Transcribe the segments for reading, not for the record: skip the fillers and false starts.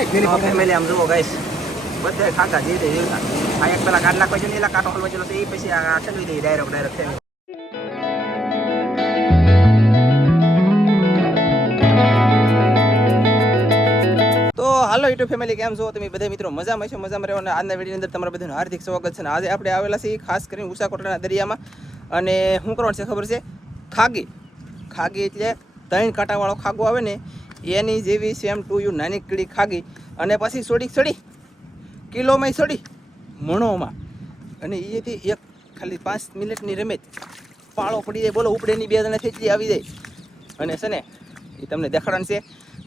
Family આમ જુઓ guys બધા ખાતા જે જીવતા આ એક પેલા કાઢ નાખવા છે ને એલા કાંટો હલવા ચલો તો એ પછી આ ચલવી દે ડાયરેક્ટ તો હાલો યુટ્યુબ ફેમિલી કેમ છો તમે બધા મિત્રો મજામાં છો મજામાં રહ્યો અને આજના વિડીયોની અંદર તમારા બધાનું હાર્દિક સ્વાગત છે. આજે આપણે આવેલા છીએ ખાસ કરીને ઉસાકોટના દરિયામાં અને શું કરવાનું છે ખબર છે? ખાગી એટલે 3 કાંટાવાળો ખાગો આવે ને એની જેવી સેમ ટુ યુ નાની કીડી ખાગી અને પછી સડી કિલોમાં સડી મણોમાં અને એથી એક ખાલી 5 મિનિટની રમેત પાળો પડી જાય. બોલો ઉપડેની 2 જણા થઈ આવી જાય અને છે ને એ તમને દેખાડવાનું છે.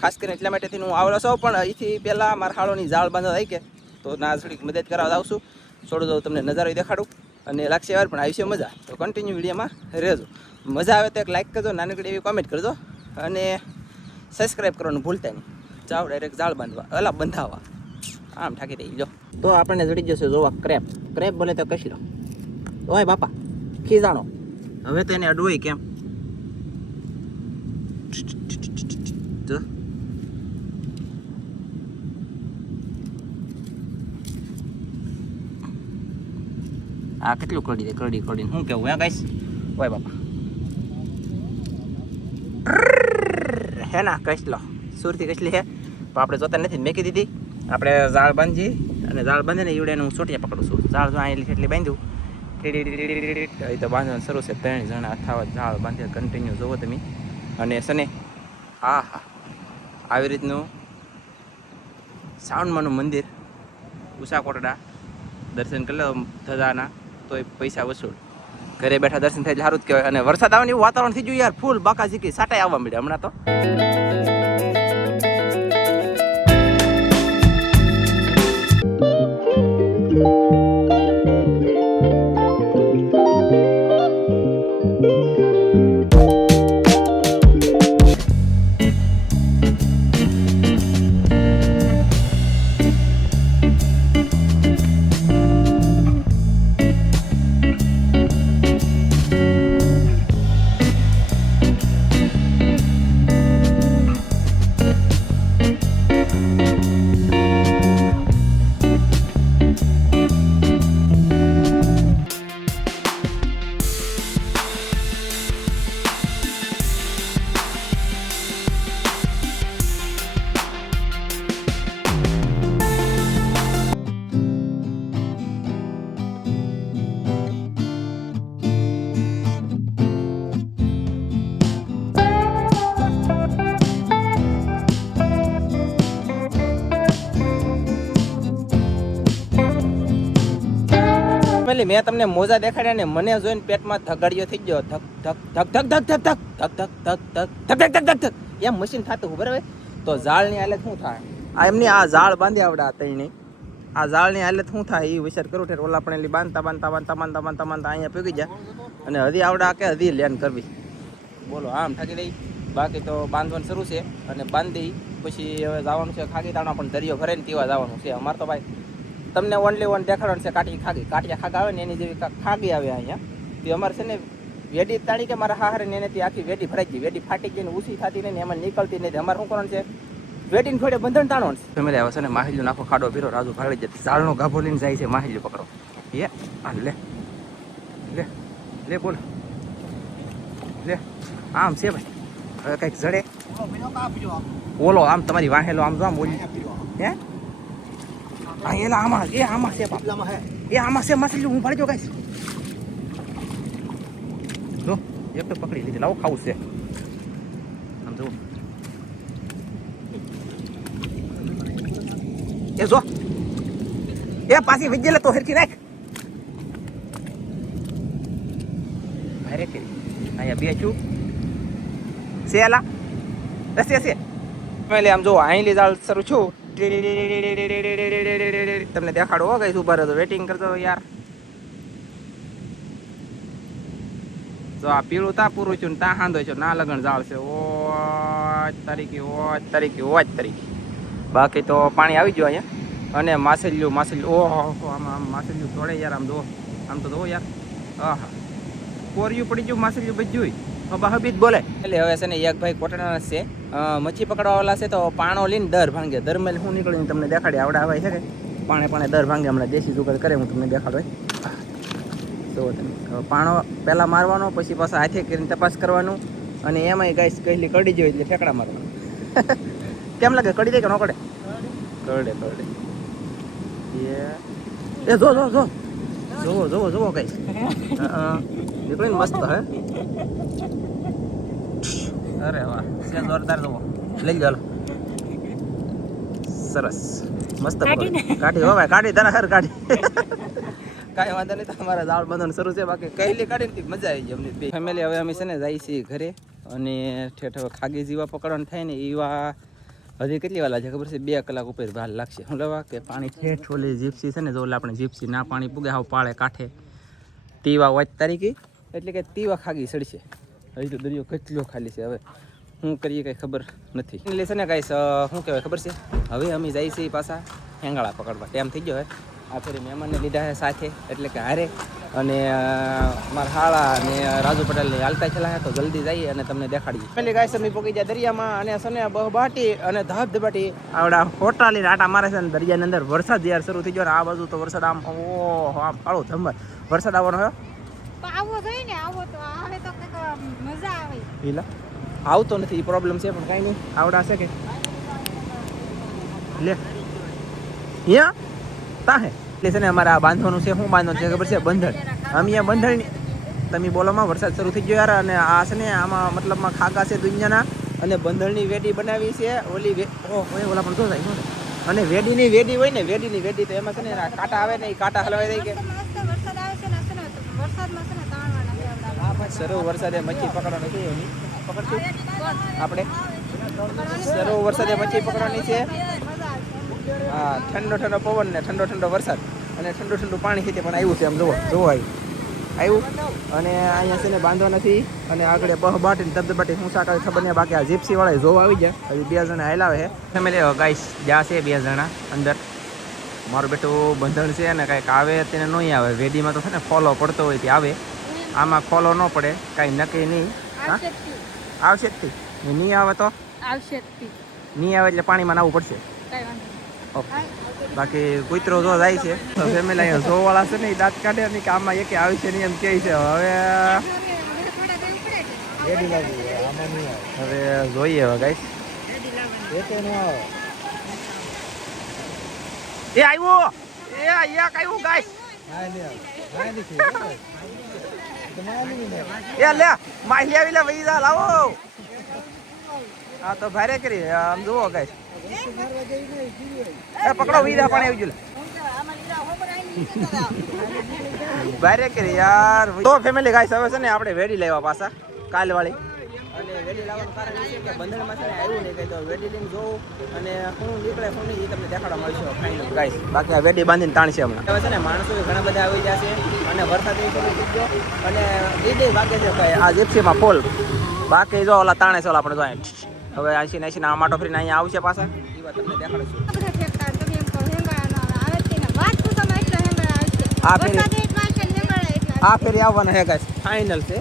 ખાસ કરીને એટલા માટેથી હું આવેલો છું પણ અહીંથી પહેલાં મારા હાળોની જાળ બાંધવા આવી કે તો ના થોડીક મદદ કરાવવા આવશું. છોડો દઉં તમને નજારો દેખાડું અને લાગશે વાર પણ આવશે મજા. તો કન્ટિન્યુ વિડીયોમાં રહેજો. મજા આવે તો એક લાઇક કરજો, નાનકડી એવી કોમેન્ટ કરજો અને સબસ્ક્રાઈબ કરવાનું ભૂલતા નહીં. જાઓ ડાયરેક્ટ જાળ બાંધવા બંધાવા આમ ઠાકી રહી જો. તો આપણને જડી જશે જોવા ક્રેપ બને તો કશી લો. ઓય બાપા ખીજાણો હવે તો એને અડવાય કેમ જો. આ કેટલું કરડી દે કરડીને શું કેવું હે ગાઈસ? ઓય બાપા હે ના કસલો સુરતી કસલી હે તો આપણે જોતા નથી. મેકી દીધી આપણે જાળ બાંધી અને જાળ બાંધીને ઈવડે હું સોટિયા પકડું છું. જાળ જો અહીં એટલી બાંધ્યું એ તો બાંધવાનું શરૂ છે. 3 જણા અથાવા જાળ બાંધે કન્ટિન્યુ જોવો તમે. અને સને હા આવી રીતનું સાઉન્ડમાંનું મંદિર ઉસાકોટડા દર્શન કરી લો ધજાના તો એ પૈસા વસૂલ. ઘરે બેઠા દર્શન થાય સારું જ કહેવાય. અને વરસાદ આવવાનું એવું વાતાવરણ થઈ ગયું યાર, ફૂલ બાકા ઝીકી સાટાઈ આવવા મળ્યા હમણાં તો. મેં તમને મોજા દેખાડ્યા ને મને જોઈને પેટમાં ધગાડિયો થઈ ગયો. ધક ધક ધક ધક ધક ધક ધક ધક ધક ધક ધક ધક ધક ધક એમ મશીન થતું બરાબર. તો ઝાડની હાલત શું થાય? આ એમની આ ઝાડ બાંધી આવડા તઈની આ ઝાડની હાલત શું થાય એ વિચાર કરું ત્યારે ઓલા પણ એટલી બાંધતા અહીંયા પગી જાય અને હજી આવડા કે હજી લેન કરવી. બોલો આમ ઠાકી રહી. બાકી તો બાંધવાનું શરૂ છે અને બાંધી પછી હવે જવાનું છે ખાગી તાણા પણ દરિયો ભરે ને તેવા જવાનું છે. અમારે તો ભાઈ તમને ઓનલી વન દેખાડવાનું છે કાટિયા ખાગા આવે ને એની જેવી ખાગી આવે અહીંયા. તે અમારે છે ને વેડી તાણી કે મારા હારે ને એનેથી આખી વેડી ભરાઈ ગઈ. વેડી ફાટી ગઈ ને ઊંચી થતી નહીં ને એમાં નીકળતી નહીં. અમારે શું કરવાનું છે? વેડીને થોડે બંધન તાણવાનું છે. ફેમિલી આવે છે ને માહિલ્યું નાખો ખાડો ભીરો રાજુ ભાળી જતી ઝાડનો ગાભો લઈને જાય છે. માહિલ્યું પકડો એ આ લે લે લે બોલ લે આમ છે ભાઈ. હવે કંઈક જડે બોલો આમ તમારી વાહેલો આમ જો આમ બોલી હે હા એલા આમાં છે આમાં છે માછલી હું ભાડજો ગાઈશ. જો એક તો પકડી લીધી. લાવો ખાવું છે આમ જો એ જો એ પાછી વિજે લે તો હરખી નાખ અરે કે અહીંયા બે છું છે એલા છે પહેલે આમ જો અહીં જાળ શરૂ છું. તમને દેખાડો હો ગઈ ઉભા રહો વેટિંગ કરજો યાર. જો આ પીળું તા પૂરું છું તા હાંધો છો ના લગન જાળ છે. ઓ તારીખી બાકી તો પાણી આવી ગયું અહીંયા અને માછલીઓ ઓહો આમ માછલીઓ તોડે યાર. આમ જો આમ તો જો યાર આહા કોરિયું પડી ગયું માછલીઓ બધી જોઈ હબા હબી જ બોલે. એટલે હવે છે ને એક ભાઈ કોટડાના છે મચ્છી પકડવાવાળા છે તો પાણો લઈને દર ભાંગે દરમેલ હું નીકળીને તમને દેખાડી આવડે આવે છે કે પાણે દર ભાંગે હમણાં દેશી જુગાડ કરે હું તમને દેખાડો તો તમે પાણો પહેલાં મારવાનો પછી પાછા હાથે કરીને તપાસ કરવાનું અને એમાંય ગાઈસ કહેલી કડી જોઈએ એટલે ઠેકડા મારવાનું કેમ લાગે કડી દે કે ન કડે કરડે એ જો જોવો ગાઈસ નીકળીને મસ્ત હે અરે વાહ છે જોરદાર જોવો લઈ લો સરસ મસ્ત કાઢી હો ભાઈ કાઢી તને હર કાઢી કાંઈ વાંધો નહીં તમારા દાળ બાંધવાનું શરૂ છે બાકી કહેલી કાઢીને મજા આવી ગઈ અમને બે ફેમિલી હવે અમે છે ને જઈએ છીએ ઘરે અને ઠેઠ હવે ખાગી જીવા પકડવાનું થાય ને એવા હજી કેટલી વાર લાગે ખબર છે 2 કલાક ઉપર ભાર લાગશે હું લેવા કે પાણી ઠેઠ ઓલી જીપ્સી છે ને જો આપણે જીપ્સી ના પાણી પૂગે હાવ પાળે કાંઠે તીવા 8 તારીખે એટલે કે તીવા ખાગી સડશે હજી તો દરિયો કેટલો ખાલી છે હવે શું કરીએ કંઈ ખબર નથી એટલે છે ને કાંઈ શું કહેવાય ખબર છે હવે અમે જઈએ છીએ પાછા હેંગાળા પકડવા ટાઈમ થઈ ગયો હવે આ ફરી મહેમાનને લીધા છે સાથે એટલે કે હારે અને મારા હાળા અને રાજુ પટેલની હાલતા છેલ્લા તો જલ્દી જઈએ અને તમને દેખાડીએ પેલી ગાય સમી પોકી જાય દરિયામાં અને સને બહબાટી અને ધબધબાટી આવડા હોટાલી આટા મારે છે ને દરિયાની અંદર વરસાદ જ્યારે શરૂ થઈ ગયો ને આ બાજુ તો વરસાદ આમ ઓહો આમ કાળો ધમર વરસાદ આવવાનો હોય આવો જોઈએ ને આવો તો આવે તો મજા આવે ઈલા આવતો નથી પ્રોબ્લેમ છે પણ કાંઈ નહીં આવડા છે કે લે યા તાહે એટલે છે ને અમારે આ બાંધવાનું છે શું બાંધવાનું છે ખબર છે બંધણ અમે બંધણની તમે બોલોમાં વરસાદ શરૂ થઈ ગયો યાર અને આ છે ને આમાં મતલબમાં ખાગા છે દુનિયાના અને બંધણની વેડી બનાવી છે ઓલી ઓલા પણ જો થાય અને વેડીની વેડી હોય ને વેડીની વેડી તો એમાં છે ને કાંટા આવે ને એ કાંટા હલવાઈ જાય કે વરસાદ આવે છે ને વરસાદમાં છે ને તાણવાના સરો વરસાદે મચ્છી પકડવાની છે એની પકડશું આપણે સરો વરસાદે મચ્છી પકડવાની છે હા ઠંડો પવન ને ઠંડો વરસાદ અને ઠંડુ પાણી છે તે પણ આવ્યું છે આમ જોવો આવ્યું અને અહીંયા છે ને બાંધવા નથી અને આગળ બહબાટી ધબધબાટી શું શાક આવે ખબર નહીં બાકી આ જીપ્સી વાળા જોવા આવી જાય હજી 2 જણા હેલાવે છે ફેમિલી ગાઈસ જ્યાં છે 2 જણા અંદર મારું બેટું બંધણ છે ને કાંઈક આવે તેને નહીં આવે વેડીમાં તો છે ને ફોલો પડતો હોય તે આવે આમાં ફોલો ન પડે કાંઈ નક્કી નહીં આવશે જ નહીં આવે તો આવશે નહીં આવે એટલે પાણીમાં નાવું પડશે બાકી કૂતરો જો જાય છે તો ફેમિલી અહીંયા જોવાળા છે ને એ દાંત કાઢે ને કે આમાં એકે આવી છે નહીં એમ કહે છે હવે જોઈએ હવે ગાઈસ એ આવ્યો એ અહીંયા આવ્યું ગાઈસ એ લે માહલી આવી લે વઈ જા લાવો હા તો ભારે કરી આમ જુઓ ગાઈસ એ પકડો વીરા પાણી આવી ગયું ભારે કરી યાર તો ફેમિલી ગાઈસ હવે છે ને આપણે વેડી લેવા પાછા કાલ વાળી અને વેડી લાવવાનું કારણ એ છે કે બંધણમાં છે ને આવ્યું નહીં કંઈ તો વેડી લઈને જોઉં અને શું નીકળે શું નહીં એ તમને દેખાડવા મળશે ફાઇનલ ગાઈસ બાકી આ વેડી બાંધીને તાણશે હમણાં હવે છે ને માણસો ઘણા બધા આવી જશે અને વરસાદ એ શરૂ થઈ ગયો અને બે વાગે છે આ જીપ્સીમાં ફોલ બાકી જો ઓલા તાણે છે ઓલા આપણે જોઈએ હવે 80 ના માટો ફરીને અહીંયા આવશે પાછા એ વાત તમને દેખાડશું આ ફેરી આવવાના હે ગાઈસ ફાઇનલ છે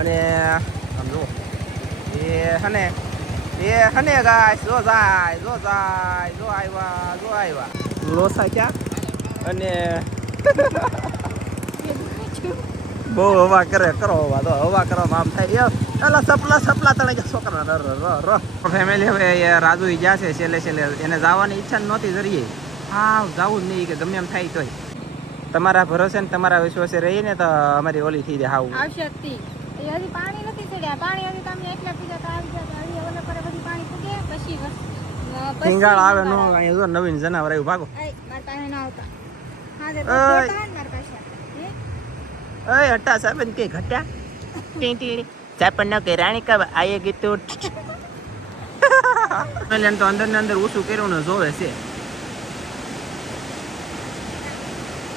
અને આમ જો એ હને ગાઈસ જો આવ્યા લોસા ક્યાં અને બહુ હવા કરે કરો હવા કરવામાં આમ થાય એલા સપલા તણે છોકરા ફેમિલી હવે રાજુ ગયા છે છેલ્લે એને જવાની ઈચ્છા નહોતી જરીએ હા જવું જ નહીં કે ગમે એમ થાય તોય તમારા ભરોસે ને તમારા વિશ્વાસે રહીએ ને તો અમારી ઓલી થઈ જાય હાવ આવશે હજી પાણી નથી ચડ્યા પાણી હજી તમે એકલા પીજા તો આવી જાય હજી ઓલે પર બધી પાણી પૂગે પછી હિંગાળ આવે નો અહીંયા જો નવીન જનાવર આવ્યું ભાગો માર પાસે ના આવતા હા દે માર પાસે ઓય હટા સાબન કે ઘટ્યા ટીટી સાપન ન કે રાણી કા આયે ગીતું પેલેન તો અંદર ને અંદર ઊંચું કર્યું ને જોવે છે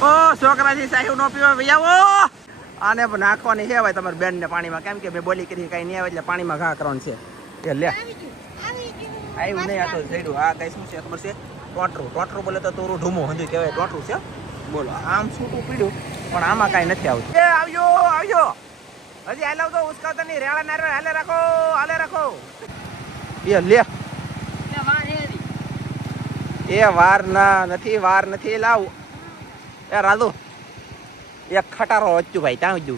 ઓ છોકરાજી સાહેબ નો પીવા ભૈયાઓ આને પણ નાખવાની છે ભાઈ તમારી બેન ને પાણીમાં કેમ કે મેં બોલી કરી કઈ નહીં આવે એટલે પાણીમાં ઘા કરવાનું છે કે લે આવ્યું નહીં આ તો જઈડું આ કઈ શું છે ખબર છે ટોટરું બોલે તો તોરું ઢૂમો હંધું કહેવાય ટોટરું છે બોલો આમ છૂટું પીડ્યું પણ આમાં કાંઈ નથી આવતું એ આવ્યો હજી હાલ આવતો ઉસકાવતા નહીં રેળા નારે હાલે રાખો એ લે એ વાર નથી લાવ એ રાજુ એક ખટારો વચ્ચું ભાઈ ત્યાં જુ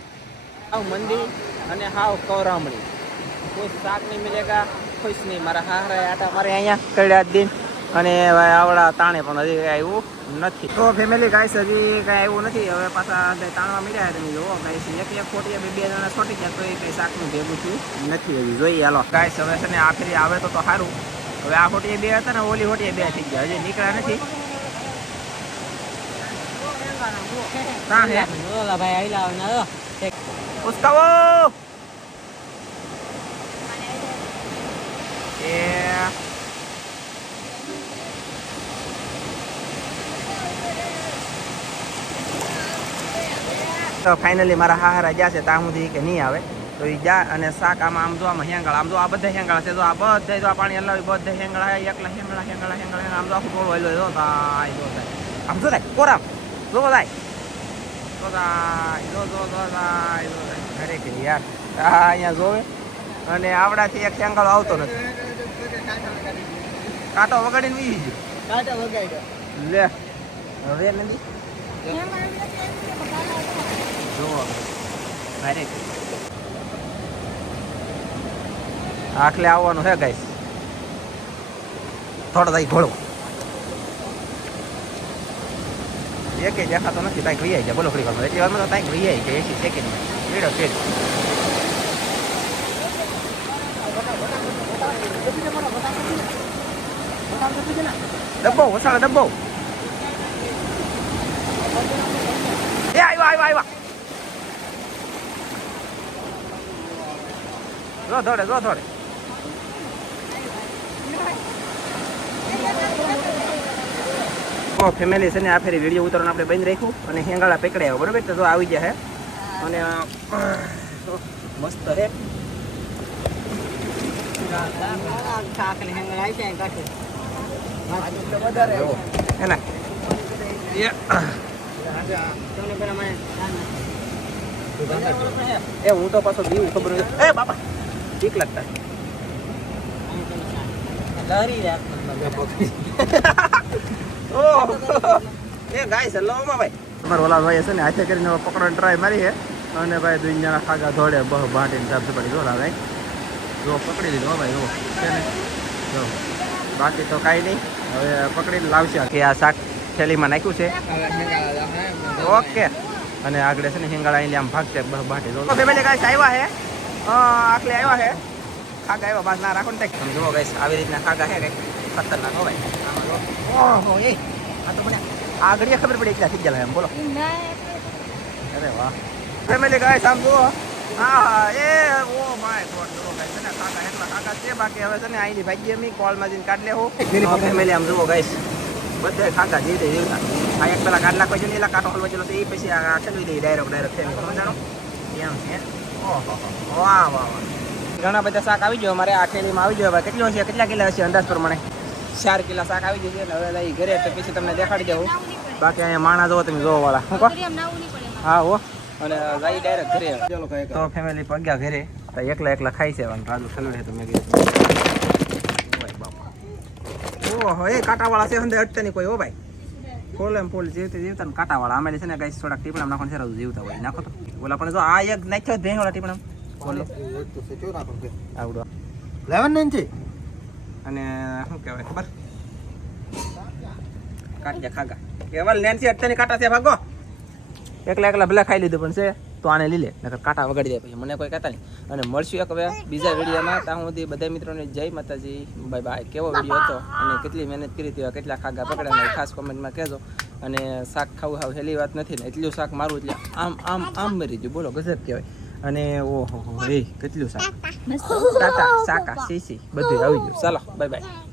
હાવ મંદી અને હાવ કૌરામણી કોઈ શાક નહીં મિલેગા ખુશ નહીં મારા હારા આટા મારે અહીંયા કડ્યા દિન અને ભાઈ આવડા તાણે પણ હજી કઈ આવ્યું નથી તો ફેમિલી ગાઈસ હજી કઈ આવ્યું નથી હવે પાછા તાણવા મળ્યા તમે જોવો ગાઈસ એક ખોટી બે જણા છોટી ગયા તો એ કઈ શાકનું ભેગું થયું નથી હજી જોઈએ હાલો ગાઈસ હવે છે ને આ ફેરી આવે તો સારું હવે આ ખોટી બે હતા ને ઓલી ખોટી બે થઈ ગયા હજી નીકળ્યા નથી ઉસકાવો એ તો ફાઇનલી મારા હારા ગયા છે ત્યાં સુધી કે નહીં આવે તો એ જા અને શાક આમ જો આમાં હેંગળ આમ જો આ બધા હેંગળા છે જો આ બધા જો આ પાણી હલાવી બધા હેંગળા એકલા હેંગળા આમ જો આખું ટોળું હેલો જો થાય આમ જો થાય કોરામ જો થાય અરે કે યાર હા અહીંયા જોવે અને આવડાથી એક હેંગળો આવતો નથી કાંટો વગાડીને વી ગયો લે હવે નથી આખલે આવવાનું છે ગાઈસ થોડો થાય ઘોડો એકે દેખાતો નથી બાઈક વી આવી જાય બોલો ફરી વાર એટલી વારમાં તો બાઈક વી આવી જાય 80 સેકન્ડમાં વીડો છે ડબ્બો વસાડા ડબ્બો એ આવ્યા જો થોડે ફેમિલી છે ને આ ફેરી વિડીયો ઉતારવાનું આપણે બંધ રાખ્યું અને હેંગાળા પકડાયા બરોબર તો આવી જાય અને મસ્ત હે એના એ હું તો પાછો બીવું ખબર એ બાપા ઠીક લાગતા એ ગાઈસ હેલો ભાઈ તમારા ઓલા ભાઈ છે ને હાથે કરીને પકડવાની ટ્રાય મારી છે અને ભાઈ દુનિયાના ખાગા ધોડે બહ બાટીને સાફ સપાટી જોડા ભાઈ જો પકડી લીધો ભાઈ જો છે ને જો બાકી તો કાંઈ નહીં હવે પકડીને લાવશે કે આ શાક થેલીમાં નાખ્યું છે ઓકે અને આગળ છે ને હિંગાળા અહીં આમ ભાગશે બહ બાટી જો ફેમિલી ગાઈસ આવ્યા છે આખલે આવ્યા છે ખાગા આવ્યા બાદ ના રાખો ને તમે જુઓ ગાઈસ આવી રીતના ખાગા છે કંઈક ખતરનાક હો ભાઈ ઓહો એ આ તો મને આગળ ખબર પડી એટલા થઈ ગયા એમ બોલો અરે વાહ ફેમિલી ગાઈસ આમ જુઓ હા એ ઓ માય ગોડ જુઓ ગાઈસ છે ને ખાગા એટલા ખાગા છે બાકી હવે છે ને અહીંથી ભાગીએ મી કોલમાં જઈને કાઢ લેવું ફેમિલી આમ જુઓ ગાઈસ બધા ખાગા જીવતા આ એક પેલા કાઢ નાખવા જોઈએ એલા કાંટો હલવા ચલો એ પછી આ ચલવી દઈએ ડાયરેક્ટ છે સમજાણો એમ છે ઓહો વાહ વાહ ઘણા બધા શાક આવી ગયો અમારે આ થેલીમાં આવી ગયો કેટલો છે કેટલા કિલા હશે અંદાજ પ્રમાણે 4 કિલા શાક આવી જશે ને હવે લઈ ઘરે તો પછી તમને દેખાડી દઉં બાકી અહીંયા માણા જોવો તમે જોવો વાળા શું કહો હા હો અને લઈ ડાયરેક્ટ ઘરે તો ફેમિલી પગ્યા ઘરે તો એકલા ખાઈ છે રાજુ ચલો છે તમે ઓહો એ કાંટાવાળા છે હંદે અટતે નહીં કોઈ હો ભાઈ ફૂલ એમ ફૂલ જીવતા ને કાંટાવાળા આમેલી છે ને ગાઈસ થોડાક ટીપણા નાખવાનું છે જીવતા હોય નાખો તો ઓલા પણ જો આ એક નાખ્યો જ ભેંવાળા ટીપણા બોલો આવડો 11 ઇંચ અને શું કહેવાય ખબર કાઢ્યા ખાગા કેવલ નેન્સી અટતે ની કાંટા છે ભાગો એકલા ભલે ખાઈ લીધું પણ છે તો આને લીલે નકર કાંટા વગાડી દે પછી મને કોઈ કહેતા નહીં અને મળશું એક હવે બીજા વિડીયોમાં ત્યાં સુધી બધા મિત્રોને જય માતાજી બાય બાય કેવો વિડીયો હતો અને કેટલી મહેનત કરી હતી કેટલા ખાગા પકડ્યા ખાસ કોમેન્ટમાં કહેજો અને શાક ખાવું હાવ હેલી વાત નથી ને એટલું શાક મારું એટલે આમ મરી ગયું બોલો ગજબ કહેવાય અને ઓહો એ કેટલું શાક ટાટા શાકા સીસી બધું આવી ગયું ચાલો બાય બાય